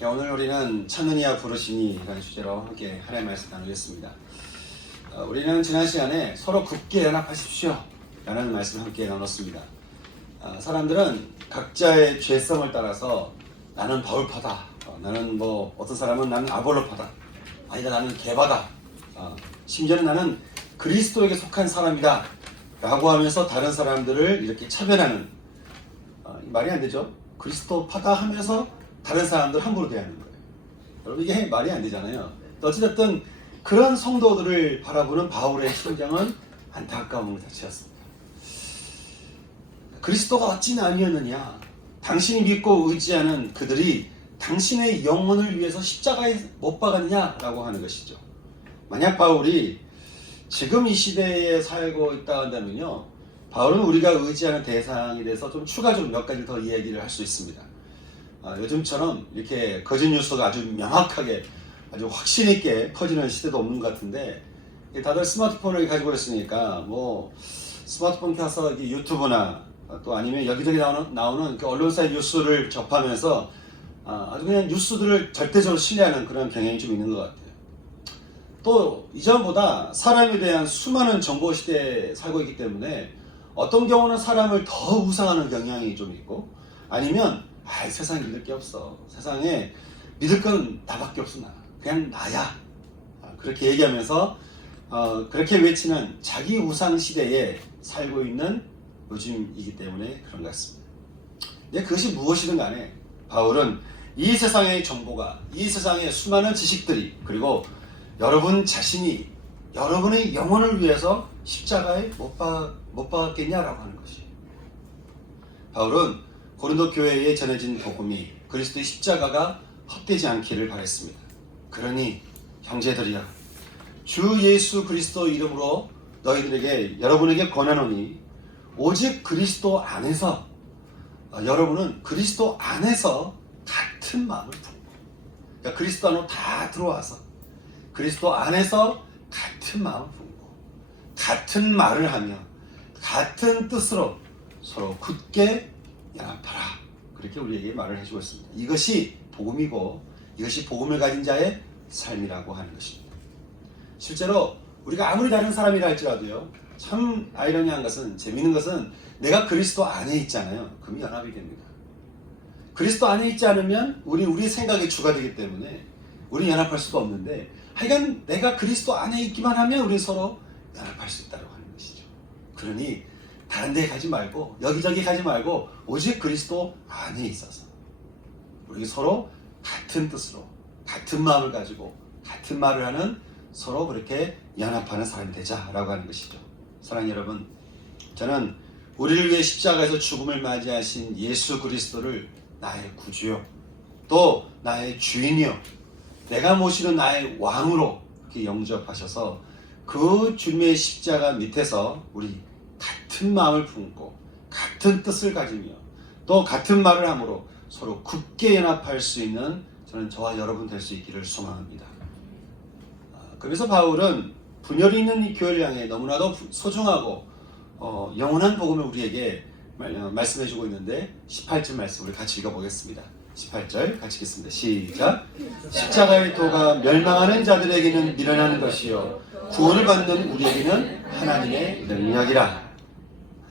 오늘 우리는 찾느니와 부르시니라는 주제로 함께 하나님의 말씀 나누겠습니다. 우리는 지난 시간에 서로 굳게 연합하십시오 라는 말씀을 함께 나눴습니다. 사람들은 각자의 죄성을 따라서 나는 바울파다, 나는 어떤 사람은 나는 아볼로파다, 아니다 나는 게바다, 심지어는 나는 그리스도에게 속한 사람이다 라고 하면서 다른 사람들을 이렇게 차별하는, 말이 안 되죠. 그리스도파다 하면서 다른 사람들 함부로 대하는 거예요. 여러분, 이게 말이 안 되잖아요. 어찌됐든 그런 성도들을 바라보는 바울의 심정은 안타까움을 자체였습니다. 그리스도가 어찌나 아니었느냐, 당신이 믿고 의지하는 그들이 당신의 영혼을 위해서 십자가에 못 박았냐라고 하는 것이죠. 만약 바울이 지금 이 시대에 살고 있다 한다면요, 바울은 우리가 의지하는 대상에 대해서 좀 추가적으로 몇 가지 더 이야기를 할 수 있습니다. 요즘처럼 이렇게 거짓 뉴스가 아주 명확하게, 아주 확신 있게 퍼지는 시대도 없는 것 같은데, 다들 스마트폰을 가지고 있으니까 스마트폰 켜서 유튜브나 또 아니면 여기저기 나오는 언론사의 뉴스를 접하면서 아주 그냥 뉴스들을 절대적으로 신뢰하는 그런 경향이 좀 있는 것 같아요. 또 이전보다 사람에 대한 수많은 정보 시대에 살고 있기 때문에 어떤 경우는 사람을 더 우상하는 경향이 좀 있고, 아니면 세상에 믿을 게 없어, 세상에 믿을 건 나밖에 없어, 그냥 나야, 그렇게 얘기하면서 그렇게 외치는 자기 우상 시대에 살고 있는 요즘이기 때문에 그런 것 같습니다. 근데 그것이 무엇이든 간에 바울은 이 세상의 정보가, 이 세상의 수많은 지식들이, 그리고 여러분 자신이 여러분의 영혼을 위해서 십자가에 못 박았겠냐라고 하는 것이에요. 바울은 고린도 교회에 전해진 복음이, 그리스도의 십자가가 헛되지 않기를 바랬습니다. 그러니 형제들이여, 주 예수 그리스도 이름으로 여러분에게 권하노니 오직 그리스도 안에서, 여러분은 그리스도 안에서 같은 마음을 품고, 그러니까 그리스도 안으로 다 들어와서 그리스도 안에서 같은 마음을 품고 같은 말을 하며 같은 뜻으로 서로 굳게 연합하라, 그렇게 우리에게 말을 해주고 있습니다. 이것이 복음이고, 이것이 복음을 가진 자의 삶이라고 하는 것입니다. 실제로 우리가 아무리 다른 사람이라 할지라도요, 참 아이러니한 것은, 재미있는 것은 내가 그리스도 안에 있잖아요. 그럼 연합이 됩니다. 그리스도 안에 있지 않으면 우리 생각의 주가 되기 때문에 우리 연합할 수가 없는데, 하여간 내가 그리스도 안에 있기만 하면 우리 서로 연합할 수 있다고 하는 것이죠. 그러니 다른 데 가지 말고, 여기저기 가지 말고 오직 그리스도 안에 있어서 우리 서로 같은 뜻으로 같은 마음을 가지고 같은 말을 하는, 서로 그렇게 연합하는 사람이 되자라고 하는 것이죠. 사랑하는 여러분, 저는 우리를 위해 십자가에서 죽음을 맞이하신 예수 그리스도를 나의 구주요, 또 나의 주인이요, 내가 모시는 나의 왕으로 그렇게 영접하셔서 그 주님의 십자가 밑에서 우리 같은 마음을 품고 같은 뜻을 가지며 또 같은 말을 함으로 서로 굳게 연합할 수 있는, 저와 여러분 될 수 있기를 소망합니다. 그래서 바울은 분열이 있는 이 교회를 향해 너무나도 소중하고 영원한 복음을 우리에게 말씀해주고 있는데, 18절 말씀 우리 같이 읽어보겠습니다. 18절 같이 읽겠습니다. 시작. 십자가의 도가 멸망하는 자들에게는 미련한 것이요 구원을 받는 우리에게는 하나님의 능력이라.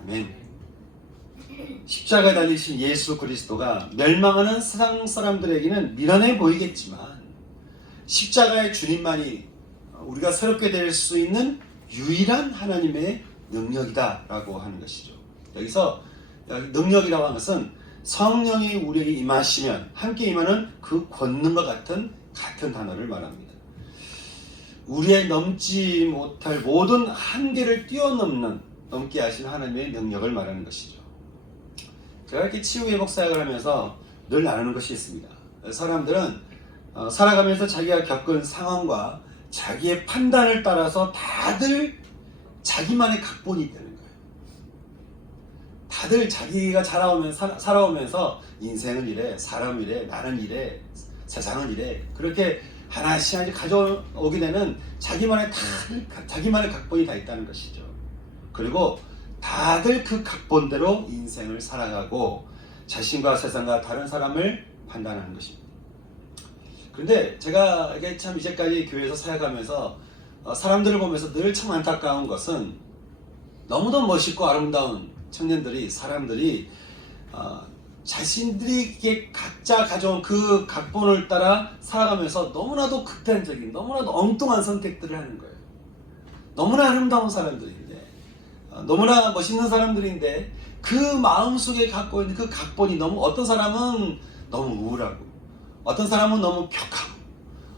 아멘. 십자가에 달리신 예수 그리스도가 멸망하는 세상 사람들에게는 미련해 보이겠지만, 십자가의 주님만이 우리가 새롭게 될 수 있는 유일한 하나님의 능력이다 라고 하는 것이죠. 여기서 능력이라고 하는 것은 성령이 우리에게 임하시면 함께 임하는 그 권능과 같은 단어를 말합니다. 우리의 넘지 못할 모든 한계를 넘게 하시는 하나님의 능력을 말하는 것이죠. 제가 이렇게 치유회복 사역을 하면서 늘 나누는 것이 있습니다. 사람들은 살아가면서 자기가 겪은 상황과 자기의 판단을 따라서 다들 자기만의 각본이 있다는 거예요. 다들 자기가 살아오면서 인생은 이래, 사람은 이래, 나는 이래, 세상은 이래, 그렇게 하나씩 가져오게 되는 자기만의 각본이 다 있다는 것이죠. 그리고 다들 그 각본대로 인생을 살아가고 자신과 세상과 다른 사람을 판단하는 것입니다. 그런데 제가 이게 참 이제까지 교회에서 사역하면서 사람들을 보면서 늘 참 안타까운 것은 너무도 멋있고 아름다운 청년들이, 사람들이 자신들이 이게 각자 가져온 그 각본을 따라 살아가면서 너무나도 극단적인, 너무나도 엉뚱한 선택들을 하는 거예요. 너무나 아름다운 사람들인데, 너무나 멋있는 사람들인데, 그 마음속에 갖고 있는 그 각본이 너무, 어떤 사람은 너무 우울하고, 어떤 사람은 너무 격하고,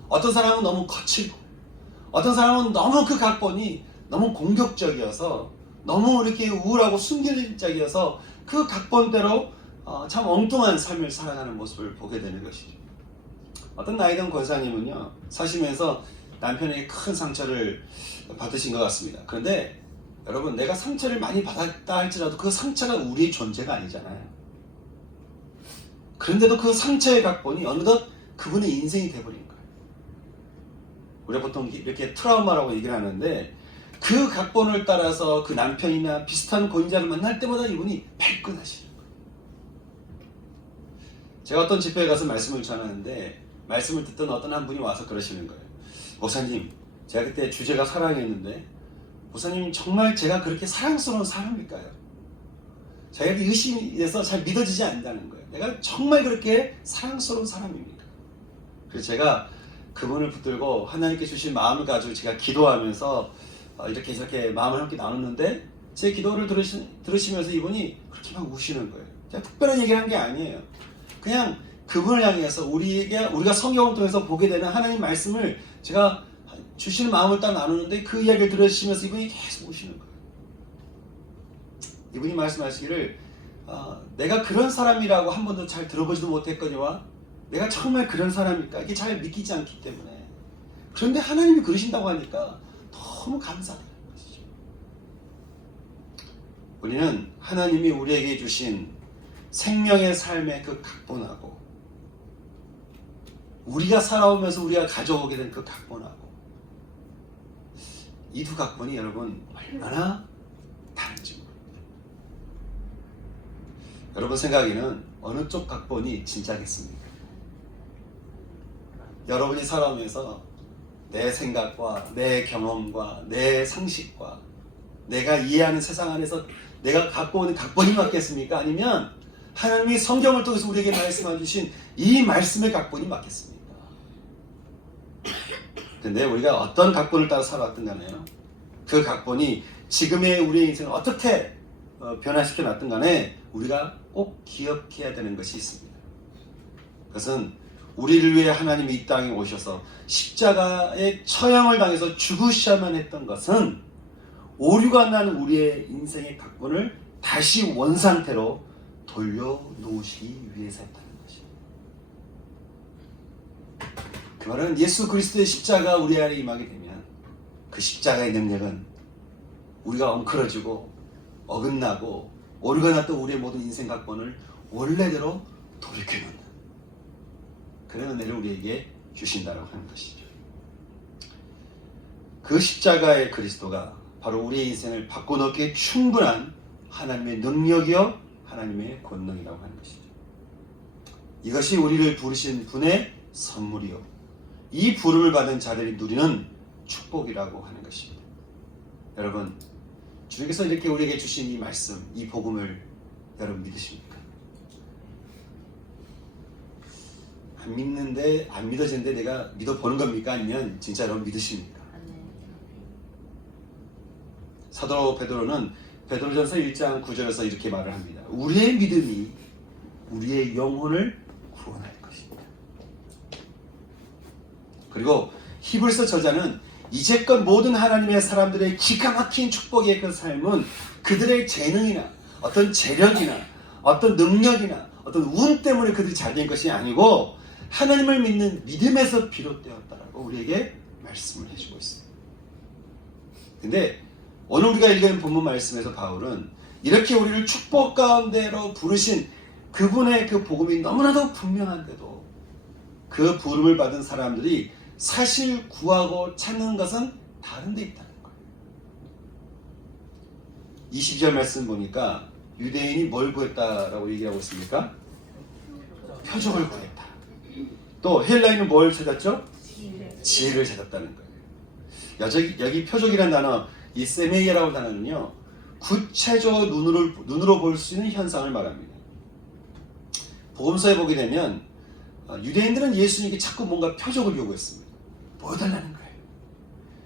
어떤 사람은 너무 거칠고, 어떤 사람은 너무 그 각본이 너무 공격적이어서, 너무 이렇게 우울하고 순결적이어서 그 각본대로 참 엉뚱한 삶을 살아가는 모습을 보게 되는 것이죠. 어떤 나이든 권사님은요, 사시면서 남편에게 큰 상처를 받으신 것 같습니다. 그런데 여러분, 내가 상처를 많이 받았다 할지라도 그 상처가 우리의 존재가 아니잖아요. 그런데도 그 상처의 각본이 어느덧 그분의 인생이 돼버린 거예요. 우리가 보통 이렇게 트라우마라고 얘기를 하는데, 그 각본을 따라서 그 남편이나 비슷한 권위자를 만날 때마다 이분이 발끈하시는 거예요. 제가 어떤 집회에 가서 말씀을 전하는데, 말씀을 듣던 어떤 한 분이 와서 그러시는 거예요. 목사님, 제가 그때 주제가 사랑이었는데, 목사님 정말 제가 그렇게 사랑스러운 사람일까요? 제가 의심이 돼서 잘 믿어지지 않는다는 거예요. 내가 정말 그렇게 사랑스러운 사람입니까? 그래서 제가 그분을 붙들고 하나님께 주신 마음을 가지고 제가 기도하면서 이렇게 마음을 함께 나눴는데, 제 기도를 들으시면서 이분이 그렇게 막 우시는 거예요. 제가 특별한 얘기를 한 게 아니에요. 그냥 그분을 향해서 우리가 성경을 통해서 보게 되는 하나님 말씀을 제가 주시는 마음을 딱 나누는데, 그 이야기를 들으시면서 이분이 계속 우시는 거예요. 이분이 말씀하시기를 내가 그런 사람이라고 한 번도 잘 들어보지도 못했거니와 내가 정말 그런 사람일까? 이게 잘 믿기지 않기 때문에. 그런데 하나님이 그러신다고 하니까 너무 감사하다는 것이죠. 우리는 하나님이 우리에게 주신 생명의 삶의 그 각본하고, 우리가 살아오면서 우리가 가져오게 된 그 각본하고, 이 두 각본이 여러분 얼마나 다른지 모릅니다. 여러분 생각에는 어느 쪽 각본이 진짜겠습니까? 여러분이 살아오면서 내 생각과 내 경험과 내 상식과 내가 이해하는 세상 안에서 내가 갖고 오는 각본이 맞겠습니까? 아니면 하나님이 성경을 통해서 우리에게 말씀해 주신 이 말씀의 각본이 맞겠습니까? 근데 우리가 어떤 각본을 따라 살아왔든 간에요, 그 각본이 지금의 우리의 인생을 어떻게 변화시켜 놨든 간에 우리가 꼭 기억해야 되는 것이 있습니다. 그것은 우리를 위해 하나님이 이 땅에 오셔서 십자가의 처형을 당해서 죽으셔야만 했던 것은, 오류가 난 우리의 인생의 각본을 다시 원상태로 돌려놓으시기 위해서 했다는 것입니다. 그 말은 예수 그리스도의 십자가 우리 안에 임하게 되면, 그 십자가의 능력은 우리가 엉클어지고 어긋나고 오류가 났던 우리의 모든 인생 각본을 원래대로 돌이켜놓는 그런 은혜를 우리에게 주신다고 하는 것이죠. 그 십자가의 그리스도가 바로 우리의 인생을 바꿔놓기에 충분한 하나님의 능력이요 하나님의 권능이라고 하는 것이죠. 이것이 우리를 부르신 분의 선물이요, 이 부름을 받은 자들이 누리는 축복이라고 하는 것입니다. 여러분, 주님께서 이렇게 우리에게 주신 이 말씀, 이 복음을 여러분 믿으십니까? 안 믿는데, 안 믿어지는데 내가 믿어보는 겁니까? 아니면 진짜 여러분 믿으십니까? 사도 베드로는 베드로전서 1장 9절에서 이렇게 말을 합니다. 우리의 믿음이 우리의 영혼을 구원할 것입니다. 그리고 히브리서 저자는 이제껏 모든 하나님의 사람들의 기가 막힌 축복의 그 삶은 그들의 재능이나 어떤 재력이나 어떤 능력이나 어떤 운 때문에 그들이 잘 된 것이 아니고 하나님을 믿는 믿음에서 비롯되었다라고 우리에게 말씀을 해주고 있습니다. 근데 오늘 우리가 읽은 본문 말씀에서 바울은 이렇게 우리를 축복 가운데로 부르신 그분의 그 복음이 너무나도 분명한데도 그 부름을 받은 사람들이 사실 구하고 찾는 것은 다른 데 있다는 거예요. 22절 말씀 보니까 유대인이 뭘 구했다라고 얘기하고 있습니까? 표적을 구했다. 또 헬라인은 뭘 찾았죠? 지혜를. 지혜를 찾았다는 거예요. 여기 표적이라는 단어, 이 세메이라는 단어는요, 구체적으로 눈으로 볼 수 있는 현상을 말합니다. 복음서에 보게 되면 유대인들은 예수님께 자꾸 뭔가 표적을 요구했습니다. 보여달라는 거예요.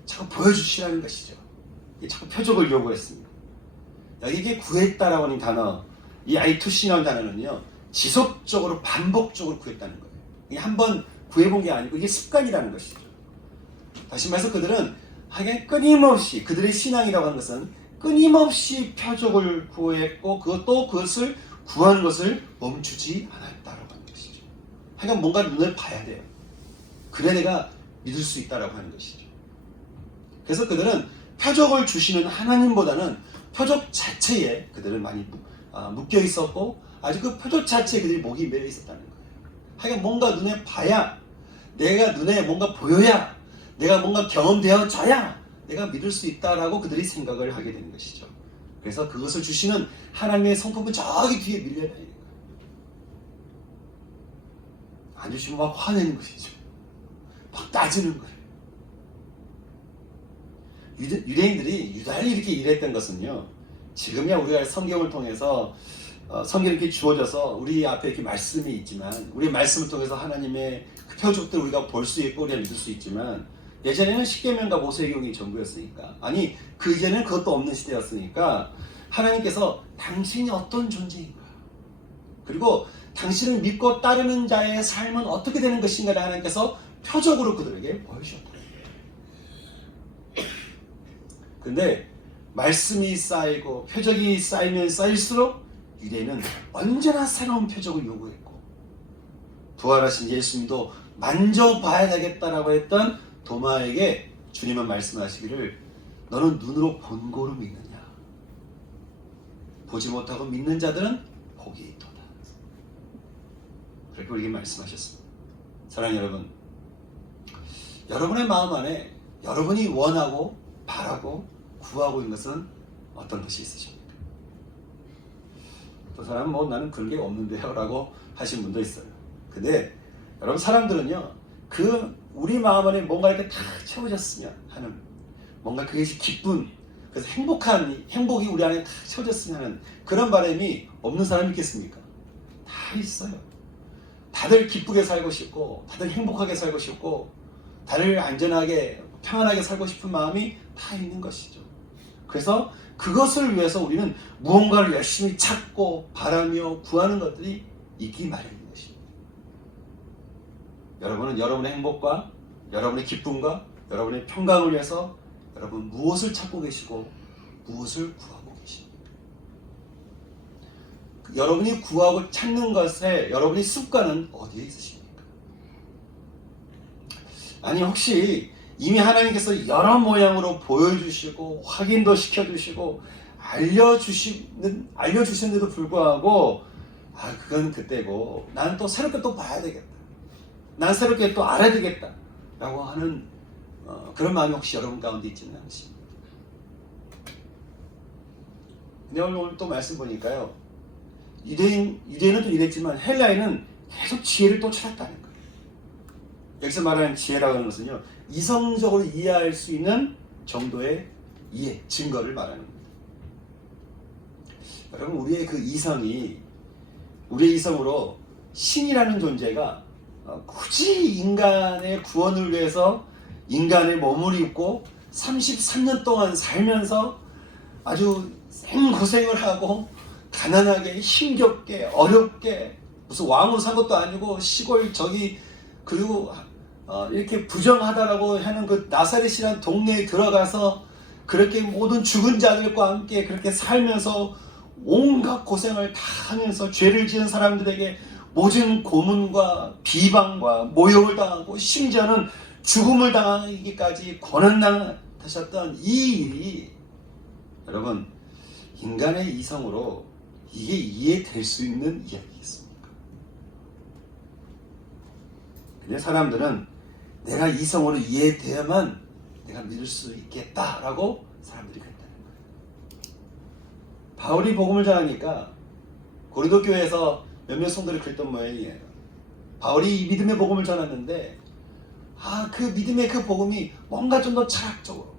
자꾸 보여주시라는 것이죠. 자꾸 표적을 요구했습니다. 여기 이게 구했다라고 하는 단어, 이 아이투시라는 단어는요, 지속적으로 반복적으로 구했다는 거예요. 이게 한번 구해본 게 아니고 이게 습관이라는 것이죠. 다시 말해서 그들은 하긴 끊임없이, 그들의 신앙이라고 하는 것은 끊임없이 표적을 구했고 그것을 구하는 것을 멈추지 않았다라고 하는 것이죠. 하여간 뭔가 눈을 봐야 돼요. 그래 내가 믿을 수 있다라고 하는 것이죠. 그래서 그들은 표적을 주시는 하나님보다는 표적 자체에 그들은 많이 묶여 있었고, 아주 그 표적 자체에 그들이 목이 매여 있었다는 거예요. 하여간 뭔가 눈에 봐야, 내가 눈에 뭔가 보여야, 내가 뭔가 경험되어져야 내가 믿을 수 있다라고 그들이 생각을 하게 되는 것이죠. 그래서 그것을 주시는 하나님의 성품은 저기 뒤에 밀려나 있는 거예요. 안 주시면 막 화내는 것이죠. 막 따지는 거예요. 유대인들이 유달리 이렇게 일했던 것은요, 지금이야 우리가 성경을 통해서 성경이 이렇게 주어져서 우리 앞에 이렇게 말씀이 있지만, 우리 말씀을 통해서 하나님의 그 표적들을 우리가 볼 수 있고 우리가 믿을 수 있지만, 예전에는 십계명과 모세의경이 전부였으니까, 아니 그 이전에는 그것도 없는 시대였으니까 하나님께서 당신이 어떤 존재인가, 그리고 당신을 믿고 따르는 자의 삶은 어떻게 되는 것인가를 하나님께서 표적으로 그들에게 보여주셨다. 근데 말씀이 쌓이고 표적이 쌓이면 쌓일수록 유대인은 언제나 새로운 표적을 요구했고, 부활하신 예수님도 만져봐야 되겠다라고 했던 도마에게 주님은 말씀하시기를, 너는 눈으로 본 고로 믿느냐? 보지 못하고 믿는 자들은 복이 있도다. 그렇게 우리에게 말씀하셨습니다. 사랑하는 여러분, 여러분의 마음 안에 여러분이 원하고 바라고 구하고 있는 것은 어떤 것이 있으십니까? 또 사람은 뭐 나는 그런 게 없는데요 라고 하신 분도 있어요. 근데 여러분, 사람들은요, 우리 마음 안에 뭔가 이렇게 다 채워졌으면 하는, 뭔가 그것이 기쁜, 그래서 행복이 우리 안에 다 채워졌으면 하는 그런 바람이 없는 사람이 있겠습니까? 다 있어요. 다들 기쁘게 살고 싶고, 다들 행복하게 살고 싶고, 다들 안전하게 평안하게 살고 싶은 마음이 다 있는 것이죠. 그래서 그것을 위해서 우리는 무언가를 열심히 찾고 바라며 구하는 것들이 있기 마련인 것입니다. 여러분은 여러분의 행복과 여러분의 기쁨과 여러분의 평강을 위해서 여러분 무엇을 찾고 계시고 무엇을 구하고 계십니까? 여러분이 구하고 찾는 것에 여러분의 습관은 어디에 있으십니까? 아니 혹시 이미 하나님께서 여러 모양으로 보여주시고 확인도 시켜주시고 알려주시는데도 불구하고 그건 그때고 나는 또 새롭게 또 봐야 되겠다, 난 새롭게 또 알아야 되겠다 라고 하는 그런 마음이 혹시 여러분 가운데 있지는 않으십니까? 근데 오늘 또 말씀 보니까요, 유대인은 또 이랬지만 헬라인은 계속 지혜를 또 찾았다는 거예요. 여기서 말하는 지혜라고 하는 것은요, 이성적으로 이해할 수 있는 정도의 이해, 증거를 말하는 겁니다. 여러분, 우리의 이성으로 신이라는 존재가 굳이 인간의 구원을 위해서 인간의 몸을 입고 33년 동안 살면서 아주 생고생을 하고 가난하게 힘겹게 어렵게, 무슨 왕으로 산 것도 아니고 시골 그리고 이렇게 부정하다라고 하는 그 나사렛이라는 동네에 들어가서 그렇게 모든 죽은 자들과 함께 그렇게 살면서 온갖 고생을 다 하면서 죄를 지은 사람들에게 모진 고문과 비방과 모욕을 당하고 심지어는 죽음을 당하기까지 고난당하셨던 이 일이, 여러분, 인간의 이성으로 이게 이해될 수 있는 이야기겠습니까? 근데 사람들은 내가 이성으로 이해되어야만 내가 믿을 수 있겠다라고 사람들이 그랬다는 거예요. 바울이 복음을 전하니까 고린도 교회에서 몇몇 성도들이 그랬던 모양이에요. 바울이 이 믿음의 복음을 전했는데 그 믿음의 그 복음이 뭔가 좀 더 철학적으로,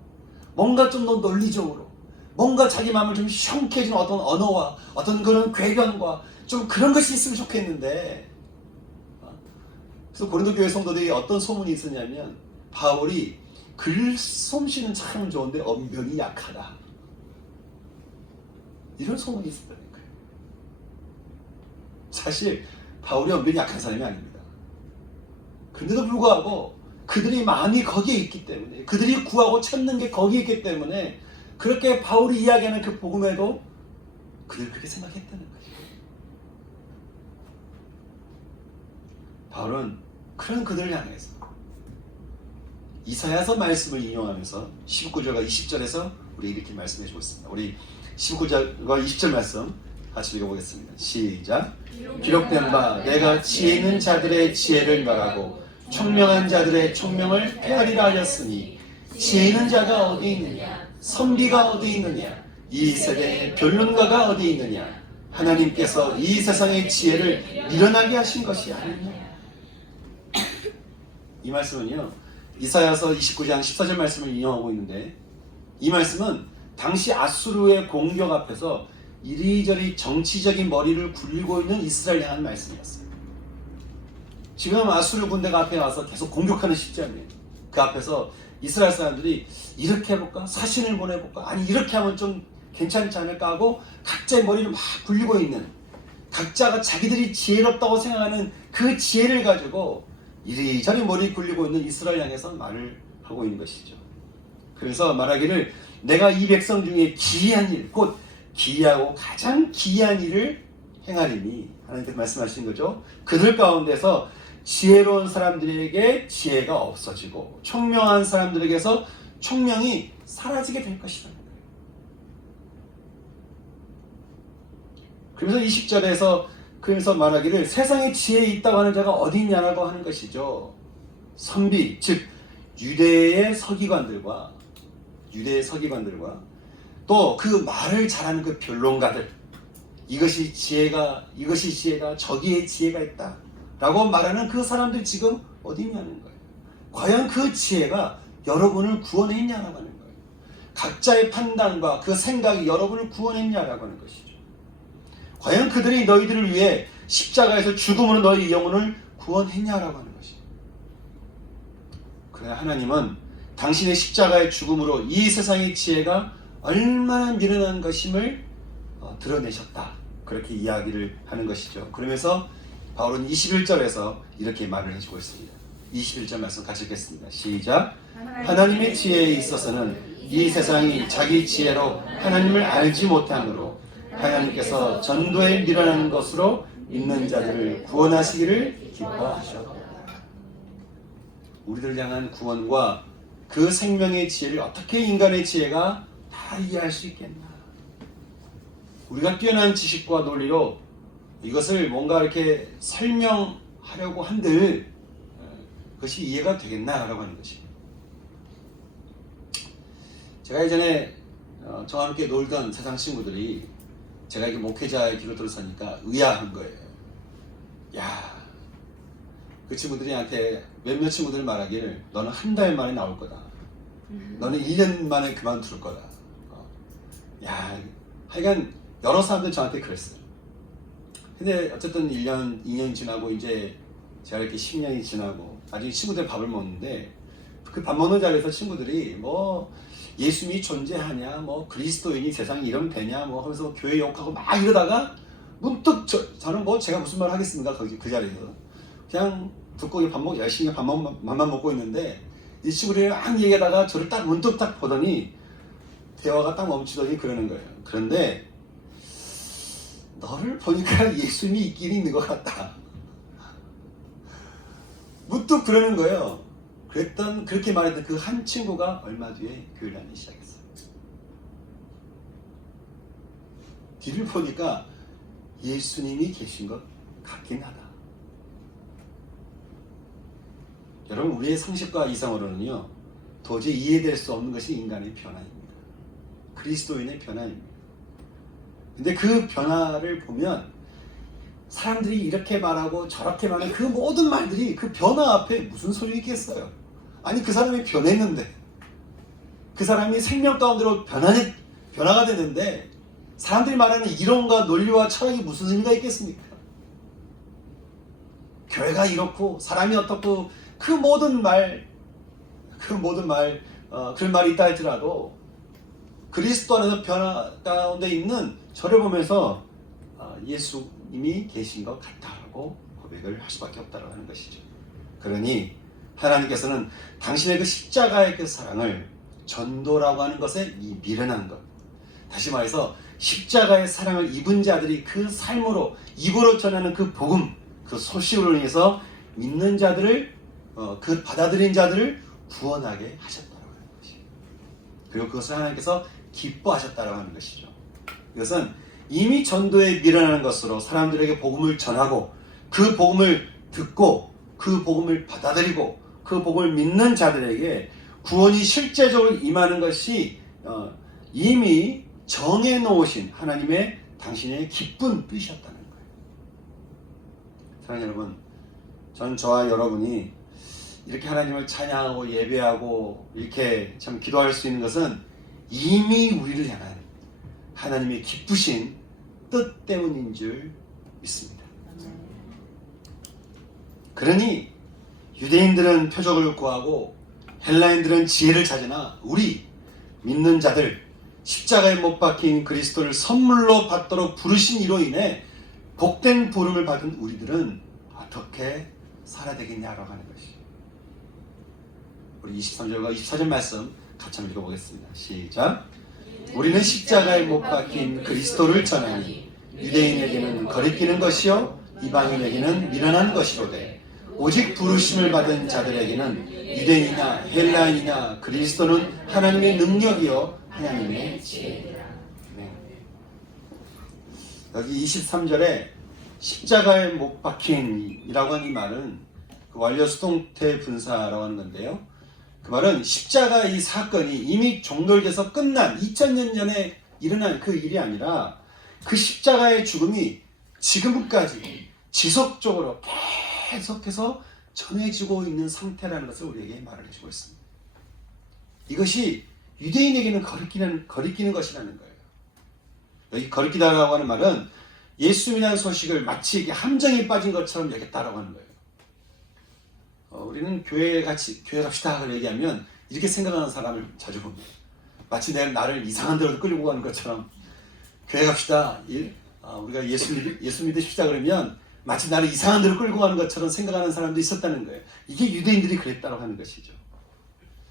뭔가 좀 더 논리적으로, 뭔가 자기 마음을 좀 시원케 해주는 어떤 언어와 어떤 그런 궤변과 좀 그런 것이 있으면 좋겠는데, 그래서 고린도 교회 성도들이 어떤 소문이 있었냐면 바울이 글솜씨는 참 좋은데 언변이 약하다, 이런 소문이 있었다는 거예요. 사실 바울이 언변이 약한 사람이 아닙니다. 그런데도 불구하고 그들이 마음이 거기에 있기 때문에, 그들이 구하고 찾는 게 거기에 있기 때문에 그렇게 바울이 이야기하는 그 복음에도 그들 그렇게 생각했다는 거죠. 바울은 그런 그들을 향해서 이사야서 말씀을 인용하면서 19절과 20절에서 우리 이렇게 말씀해 주고 있습니다. 우리 19절과 20절 말씀 같이 읽어보겠습니다. 시작. 기록된 바 내가 지혜 있는 자들의 지혜를 말하고 총명한 자들의 총명을 헤아리라 하였으니 지혜 있는 자가 어디 있느냐, 선비가 어디 있느냐, 이 세대의 변론가가 어디 있느냐, 하나님께서 이 세상의 지혜를 밀어나게 하신 것이 아니냐. 이 말씀은요, 이사야서 29장 14절 말씀을 인용하고 있는데, 이 말씀은 당시 아수르의 공격 앞에서 이리저리 정치적인 머리를 굴리고 있는 이스라엘 향한 말씀이었어요. 지금 아수르 군대가 앞에 와서 계속 공격하는 시점이에요. 그 앞에서 이스라엘 사람들이 이렇게 해볼까? 사신을 보내볼까? 아니 이렇게 하면 좀 괜찮지 않을까 하고 각자의 머리를 막 굴리고 있는, 각자가 자기들이 지혜롭다고 생각하는 그 지혜를 가지고 이리저리 머리 굴리고 있는 이스라엘 향해서 말을 하고 있는 것이죠. 그래서 말하기를 내가 이 백성 중에 기이한 일, 곧 기이하고 가장 기이한 일을 행하리니, 하나님께서 말씀하신 거죠. 그들 가운데서 지혜로운 사람들에게 지혜가 없어지고 총명한 사람들에게서 총명이 사라지게 될 것이라는 거예요. 그래서 20절에서 그래서 말하기를 세상에 지혜에 있다고 하는 자가 어디 있냐라고 하는 것이죠. 선비, 즉 유대의 서기관들과 또 그 말을 잘하는 그 변론가들, 이것이 지혜가 저기에 지혜가 있다 라고 말하는 그 사람들 지금 어디 있냐는 거예요. 과연 그 지혜가 여러분을 구원했냐라고 하는 거예요. 각자의 판단과 그 생각이 여러분을 구원했냐라고 하는 것이죠. 과연 그들이 너희들을 위해 십자가에서 죽음으로 너희 영혼을 구원했냐라고 하는 것이죠. 그러나 하나님은 당신의 십자가의 죽음으로 이 세상의 지혜가 얼마나 미련한 것임을 드러내셨다, 그렇게 이야기를 하는 것이죠. 그러면서 바울은 21절에서 이렇게 말을 해주고 있습니다. 21절 말씀 같이 읽겠습니다. 시작. 하나님의 지혜에 있어서는 이 세상이 자기 지혜로 하나님을 알지 못함으로 하나님께서 전도에 미련한 것으로 있는 자들을 구원하시기를 기뻐하셨다. 우리를 향한 구원과 그 생명의 지혜를 어떻게 인간의 지혜가 다 이해할 수 있겠나. 우리가 뛰어난 지식과 논리로 이것을 뭔가 이렇게 설명하려고 한들 그것이 이해가 되겠나라고 하는 것이. 제가 예전에 저와 함께 놀던 세상 친구들이 제가 이렇게 목회자의 길을 들어서니까 의아한 거예요. 야, 그 친구들이 나한테 몇몇 친구들이 말하기를 너는 한 달 만에 나올 거다. 너는 1년 만에 그만둘 거다. 야, 하여간 여러 사람들 저한테 그랬어요. 근데 어쨌든 1년, 2년 지나고 이제 제가 이렇게 10년이 지나고 나중에 친구들 밥을 먹는데 그 밥 먹는 자리에서 친구들이 뭐 예수님이 존재하냐, 뭐 그리스도인이 세상에 이러면 되냐, 뭐 하면서 교회 욕하고 막 이러다가 문득 저는 뭐 제가 무슨 말 하겠습니까? 그 자리에서 그냥 듣고 열심히 밥만 먹고 있는데 이 친구들이 막 얘기하다가 저를 딱 문득 딱 보더니 대화가 딱 멈추더니 그러는 거예요. 그런데 너를 보니까 예수님이 있긴 있는 것 같다. 문득 그러는 거예요. 그렇게 말했던 그 한 친구가 얼마 뒤에 교회를 다니기 시작했어요. 뒤를 보니까 예수님이 계신 것 같긴 하다. 여러분, 우리의 상식과 이상으로는요 도저히 이해될 수 없는 것이 인간의 변화입니다. 그리스도인의 변화입니다. 근데 그 변화를 보면 사람들이 이렇게 말하고 저렇게 말하는 그 모든 말들이 그 변화 앞에 무슨 소용이 있겠어요? 아니 그 사람이 변했는데, 그 사람이 생명 가운데로 변화가 되는데 사람들이 말하는 이론과 논리와 철학이 무슨 의미가 있겠습니까? 교회가 이렇고 사람이 어떻고 그 모든 말 그런 말이 있다 할지라도 그리스도 안에서 변화 가운데 있는 저를 보면서 예수님이 계신 것 같다라고 고백을 할 수밖에 없다고 하는 것이죠. 그러니 하나님께서는 당신의 그 십자가의 그 사랑을 전도라고 하는 것에 미련한 것, 다시 말해서 십자가의 사랑을 입은 자들이 그 삶으로 입으로 전하는 그 복음, 그 소식으로 인해서 믿는 자들을 그 받아들인 자들을 구원하게 하셨다고 하는 것이죠. 그리고 그것을 하나님께서 기뻐하셨다고 하는 것이죠. 이것은 이미 전도에 미련하는 것으로 사람들에게 복음을 전하고 그 복음을 듣고 그 복음을 받아들이고 그 복음을 믿는 자들에게 구원이 실제적으로 임하는 것이 이미 정해놓으신 하나님의 당신의 기쁜 뜻이었다는 거예요. 사랑하는 여러분, 저와 여러분이 이렇게 하나님을 찬양하고 예배하고 이렇게 참 기도할 수 있는 것은 이미 우리를 향한 하나님의 기쁘신 뜻 때문인 줄 믿습니다. 그러니 유대인들은 표적을 구하고 헬라인들은 지혜를 찾으나 우리 믿는 자들, 십자가에 못 박힌 그리스도를 선물로 받도록 부르신 이로 인해 복된 부름을 받은 우리들은 어떻게 살아야 되겠냐라고 하는 것이죠. 우리 23절과 24절 말씀 같이 한번 읽어보겠습니다. 시작. 우리는 십자가에 못 박힌 그리스도를 전하니 유대인에게는 거리끼는 것이요 이방인에게는 미련한 것이로되 오직 부르심을 받은 자들에게는 유대인이나 헬라인이나 그리스도는 하나님의 능력이요 하나님의 지혜니라. 여기 23절에 십자가에 못 박힌이라고 하는 이 말은 그 완료 수동태 분사라고 하는 건데요. 그 말은 십자가 이 사건이 이미 종결돼서 끝난 2000년 전에 일어난 그 일이 아니라 그 십자가의 죽음이 지금까지 지속적으로 계속해서 전해지고 있는 상태라는 것을 우리에게 말을 해주고 있습니다. 이것이 유대인에게는 거리끼는 것이라는 거예요. 여기 거리끼다라고 하는 말은 예수님이라는 소식을 마치 함정에 빠진 것처럼 여겼다라고 하는 거예요. 우리는 교회 갑시다 얘기하면 이렇게 생각하는 사람을 자주 봅니다. 마치 나를 이상한 데로 끌고 가는 것처럼 교회 갑시다. 우리가 예수 믿으십시다 그러면 마치 나를 이상한 데로 끌고 가는 것처럼 생각하는 사람도 있었다는 거예요. 이게 유대인들이 그랬다고 하는 것이죠.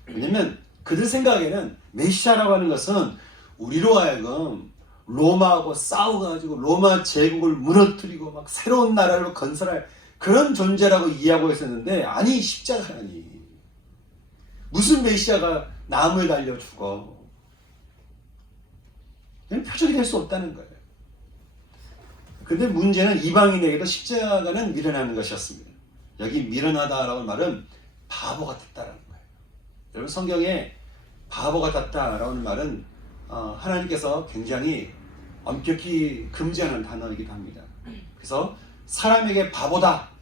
왜냐하면 그들 생각에는 메시아라고 하는 것은 우리로 하여금 로마하고 싸워가지고 로마 제국을 무너뜨리고 막 새로운 나라를 건설할 그런 존재라고 이해하고 있었는데, 아니 십자가라니 무슨 메시아가 나무에 달려 죽어. 그냥 표적이 될 수 없다는 거예요. 근데 문제는 이방인에게도 십자가는 미련하는 것이었습니다. 여기 미련하다라는 말은 바보 같았다라는 거예요. 여러분 성경에 바보 같았다라는 말은 하나님께서 굉장히 엄격히 금지하는 단어이기도 합니다. 그래서 사람에게 바보다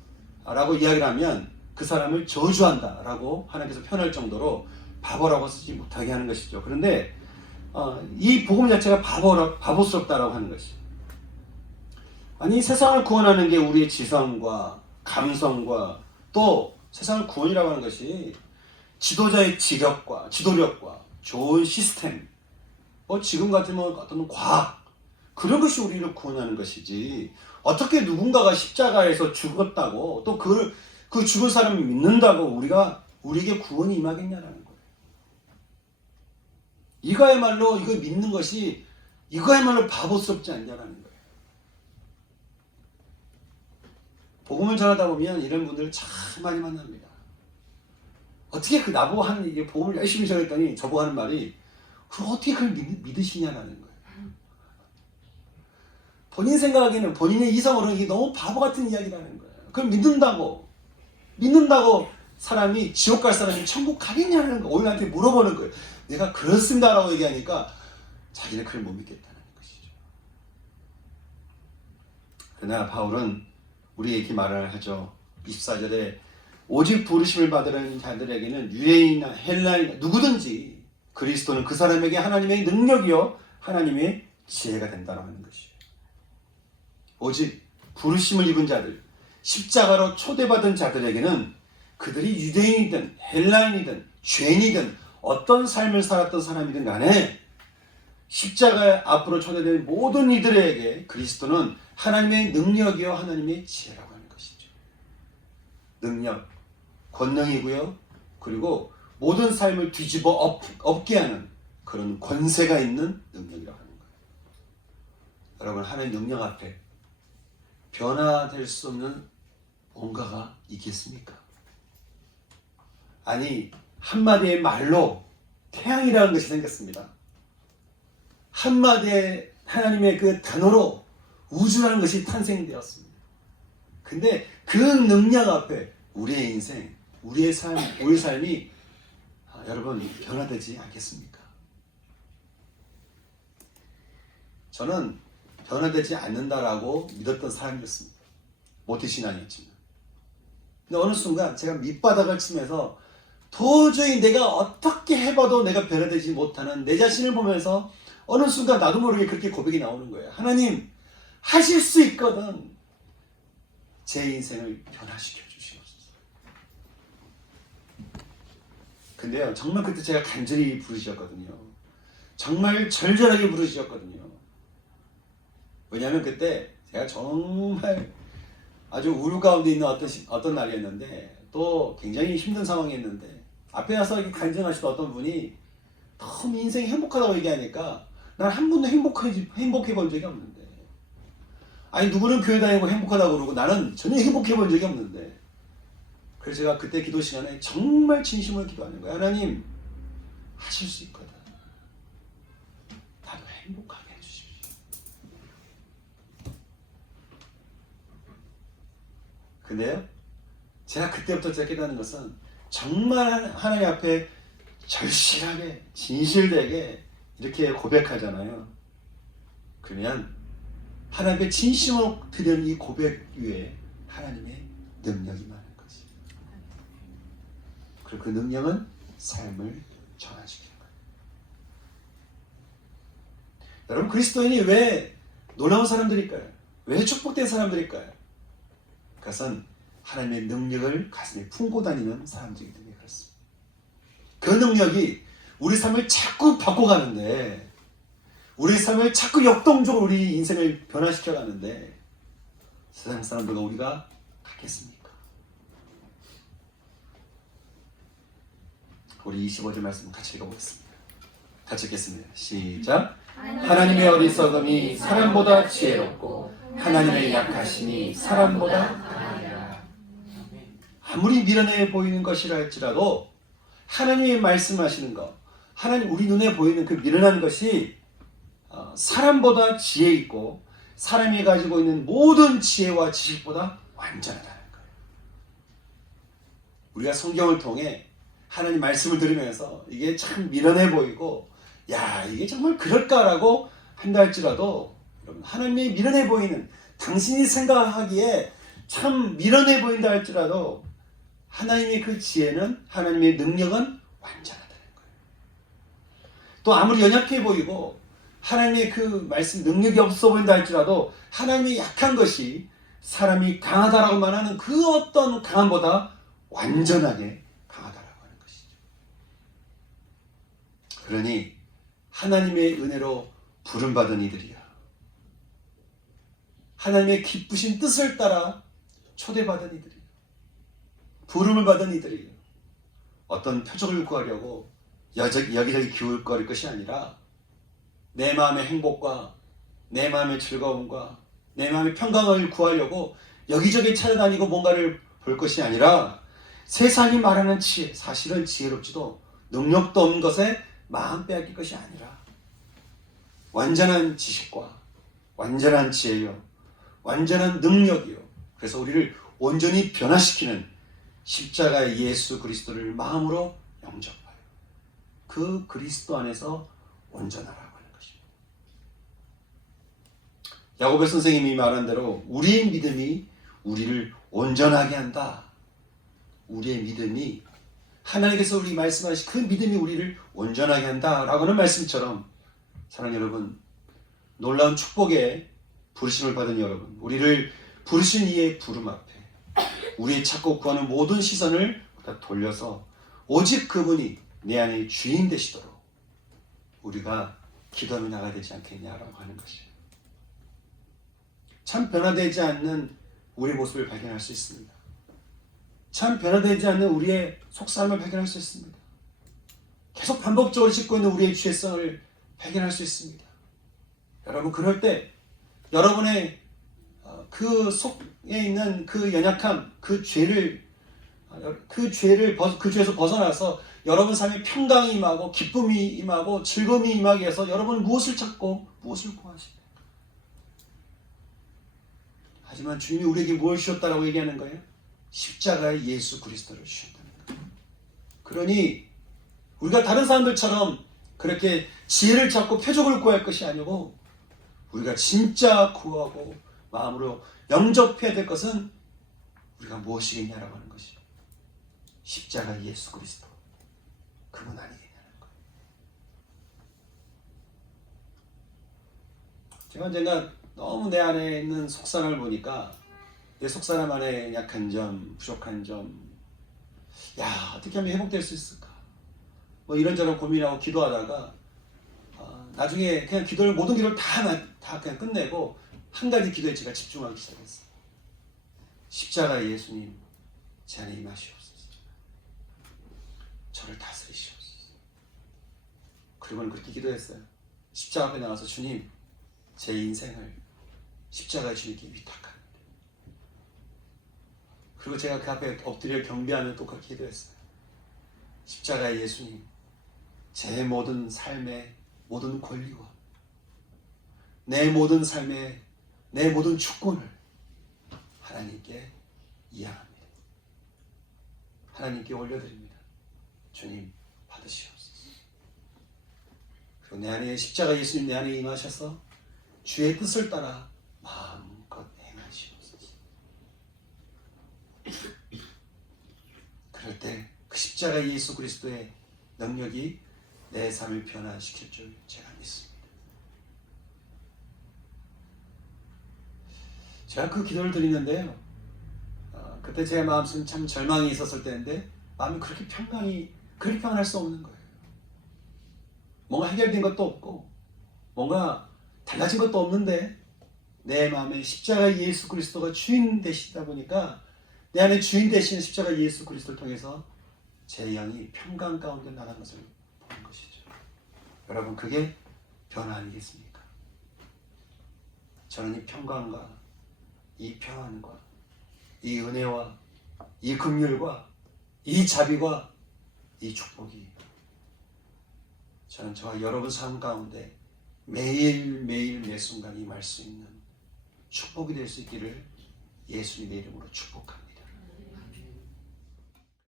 라고 이야기를 하면 그 사람을 저주한다 라고 하나님께서 표현할 정도로 바보라고 쓰지 못하게 하는 것이죠. 그런데 이 복음 자체가 바보스럽다라고 하는 것이죠. 아니 세상을 구원하는 게 우리의 지성과 감성과 또 세상을 구원이라고 하는 것이 지도자의 지도력과 좋은 시스템, 지금 같으면 어떤 과학, 그런 것이 우리를 구원하는 것이지, 어떻게 누군가가 십자가에서 죽었다고 또 그 죽은 사람을 믿는다고 우리에게 구원이 임하겠냐라는 거예요. 이거 믿는 것이 이거야말로 바보스럽지 않냐라는 거예요. 복음을 전하다 보면 이런 분들을 참 많이 만납니다. 어떻게 나보고 하는 이게 복음을 열심히 전했더니 저보고 하는 말이 그럼 어떻게 그걸 믿으시냐라는 거예요. 본인 생각에는 본인의 이성으로는 이게 너무 바보 같은 이야기라는 거예요. 그걸 믿는다고 사람이 지옥 갈 사람이 천국 가겠냐는 거 오늘한테 물어보는 거예요. 내가 그렇습니다라고 얘기하니까 자기는 그걸 못 믿겠다는 것이죠. 그러나 바울은 우리에게 말을 하죠. 24절에 오직 부르심을 받으려는 자들에게는 유대인이나 헬라인이나 누구든지 그리스도는 그 사람에게 하나님의 능력이요 하나님의 지혜가 된다고 하는 것이에요. 오직 부르심을 입은 자들, 십자가로 초대받은 자들에게는 그들이 유대인이든 헬라인이든 죄인이든 어떤 삶을 살았던 사람이든 간에 십자가 앞으로 초대된 모든 이들에게 그리스도는 하나님의 능력이요 하나님의 지혜라고 하는 것이죠. 능력, 권능이고요. 그리고 모든 삶을 뒤집어 엎게 하는 그런 권세가 있는 능력이라고 하는 거예요. 여러분, 하나님의 능력 앞에 변화될 수 없는 뭔가가 있겠습니까? 아니, 한마디의 말로 태양이라는 것이 생겼습니다. 한마디의 하나님의 그 단어로 우주라는 것이 탄생되었습니다. 근데 그 능력 앞에 우리의 인생, 우리의 삶, 우리 삶이 여러분 변화되지 않겠습니까? 저는 변화되지 않는다라고 믿었던 사람이었습니다. 모태신앙이었지만. 근데 어느 순간 제가 밑바닥을 치면서 도저히 내가 어떻게 해봐도 내가 변화되지 못하는 내 자신을 보면서 어느 순간 나도 모르게 그렇게 고백이 나오는 거예요. 하나님, 하실 수 있거든. 제 인생을 변화시켜 주시옵소서. 근데요, 정말 그때 제가 간절히 부르셨거든요. 정말 절절하게 부르셨거든요. 왜냐하면 그때 제가 정말 아주 우울 가운데 있는 어떤 날이었는데 또 굉장히 힘든 상황이었는데 앞에 와서 이렇게 간증하시던 어떤 분이 너무 인생이 행복하다고 얘기하니까 난 한 번도 행복해 본 적이 없는데, 아니 누구는 교회 다니고 행복하다고 그러고 나는 전혀 행복해 본 적이 없는데, 그래서 제가 그때 기도 시간에 정말 진심으로 기도하는 거예요. 하나님, 하실 수 있거든. 나도 행복하게 해주십시오. 근데요, 제가 그때부터 제가 깨닫는 것은 정말 하나님 앞에 절실하게 진실되게 이렇게 고백하잖아요. 그러면 하나님의 진심으로 드리는 이 고백 위에 하나님의 능력이 많은 거지. 그리고 그 능력은 삶을 전환시키는 거예요. 여러분, 그리스도인이 왜 놀라운 사람들일까요? 왜 축복된 사람들일까요? 그것은 하나님의 능력을 가슴에 품고 다니는 사람들이기 때문에 그렇습니다. 그 능력이 우리 삶을 자꾸 바꿔가는데, 우리 삶을 자꾸 역동적으로 우리 인생을 변화시켜가는데 세상 사람들과 우리가 같겠습니까? 우리 25절 말씀 같이 읽어보겠습니다. 같이 읽겠습니다. 시작. 하나님의 어리석음이 사람보다 지혜롭고 하나님의 약하심이 사람보다 강하리라. 아무리 미련해 보이는 것이라 할지라도 하나님이 말씀하시는 것, 하나님 우리 눈에 보이는 그 미련한 것이 사람보다 지혜 있고 사람이 가지고 있는 모든 지혜와 지식보다 완전하다는 거예요. 우리가 성경을 통해 하나님 말씀을 들으면서 이게 참 미련해 보이고, 야, 이게 정말 그럴까라고 한다 할지라도, 여러분, 하나님이 미련해 보이는, 당신이 생각하기에 참 미련해 보인다 할지라도 하나님의 그 지혜는, 하나님의 능력은 완전하다는 거예요. 또 아무리 연약해 보이고 하나님의 그 말씀 능력이 없어 보인다 할지라도 하나님의 약한 것이 사람이 강하다라고 말하는 그 어떤 강함보다 완전하게 강하다라고 하는 것이죠. 그러니 하나님의 은혜로 부름받은 이들이야, 하나님의 기쁘신 뜻을 따라 초대받은 이들이야, 부름을 받은 이들이에요. 어떤 표적을 구하려고 여기저기 기울거릴 것이 아니라 내 마음의 행복과 내 마음의 즐거움과 내 마음의 평강을 구하려고 여기저기 찾아다니고 뭔가를 볼 것이 아니라 세상이 말하는 지혜, 사실은 지혜롭지도 능력도 없는 것에 마음 빼앗길 것이 아니라 완전한 지식과 완전한 지혜요, 완전한 능력이요, 그래서 우리를 온전히 변화시키는 십자가의 예수 그리스도를 마음으로 영접하여 그 그리스도 안에서 온전하라고 하는 것입니다. 야고보 선생님이 말한 대로 우리의 믿음이 우리를 온전하게 한다. 우리의 믿음이 하나님께서 우리 말씀하신 그 믿음이 우리를 온전하게 한다라고 하는 말씀처럼 사랑하는 여러분, 놀라운 축복의 부르심을 받은 여러분, 우리를 부르신 이의 부름 앞에 우리의 찾고 구하는 모든 시선을 다 돌려서 오직 그분이 내 안의 주인 되시도록 우리가 기도하며 나가야 되지 않겠냐라고 하는 것이에요. 참 변화되지 않는 우리의 모습을 발견할 수 있습니다. 참 변화되지 않는 우리의 속사람을 발견할 수 있습니다. 계속 반복적으로 짓고 있는 우리의 죄성을 발견할 수 있습니다. 여러분, 그럴 때 여러분의 그 속에 있는 그 연약함, 그 죄에서 벗어나서 여러분 삶에 평강이 임하고 기쁨이 임하고 즐거움이 임하기 위해서 여러분은 무엇을 찾고 무엇을 구하십니까? 하지만 주님이 우리에게 무엇을 주셨다라고 얘기하는 거예요? 십자가의 예수 그리스도를 주셨다는 거예요. 그러니 우리가 다른 사람들처럼 그렇게 지혜를 찾고 표적을 구할 것이 아니고 우리가 진짜 구하고 마음으로 영접해야 될 것은 우리가 무엇이겠냐라고 하는 것이죠. 십자가 예수 그리스도, 그분 아니겠냐는 거예요. 제가 언젠가 너무 내 안에 있는 속사람을 보니까 내 속사람 안에 약한 점, 부족한 점, 어떻게 하면 회복될 수 있을까? 뭐 이런저런 고민하고 기도하다가 나중에 그냥 모든 기도를 다 그냥 끝내고 한 가지 기도에 제가 집중하기 시작했어요. 십자가 예수님, 제 안에 임하시옵소서. 저를 다스리시옵소서. 그리고는 그렇게 기도했어요. 십자가 앞에 나와서 주님, 제 인생을 십자가에 주님께 위탁합니다. 그리고 제가 그 앞에 엎드려 경배하며 또 그렇게 기도했어요. 십자가 예수님, 제 모든 삶의 모든 권리와 내 모든 삶의 내 모든 주권을 하나님께 이양합니다. 하나님께 올려드립니다. 주님 받으시옵소서. 그리고 내 안에 십자가 예수님 내 안에 임하셔서 주의 뜻을 따라 마음껏 행하시옵소서. 그럴 때 그 십자가 예수 그리스도의 능력이 내 삶을 변화시킬 줄 제가 믿습니다. 제가 그 기도를 드리는데요, 그때 제 마음속에 참 절망이 있었을 때인데 마음이 그렇게 평안할 수 없는 거예요. 뭔가 해결된 것도 없고 뭔가 달라진 것도 없는데 내 마음에 십자가 예수 그리스도가 주인 되시다 보니까 내 안에 주인 되시는 십자가 예수 그리스도를 통해서 제 영이 평강 가운데 나가는 것을 보는 것이죠. 여러분, 그게 변화 아니겠습니까? 저는 이 평강과 이 평안과 이 은혜와 이 긍휼과 이 자비와 이 축복이 저는 저와 여러분 삶 가운데 매일매일 매 순간 임할 수 있는 축복이 될 수 있기를 예수님의 이름으로 축복합니다.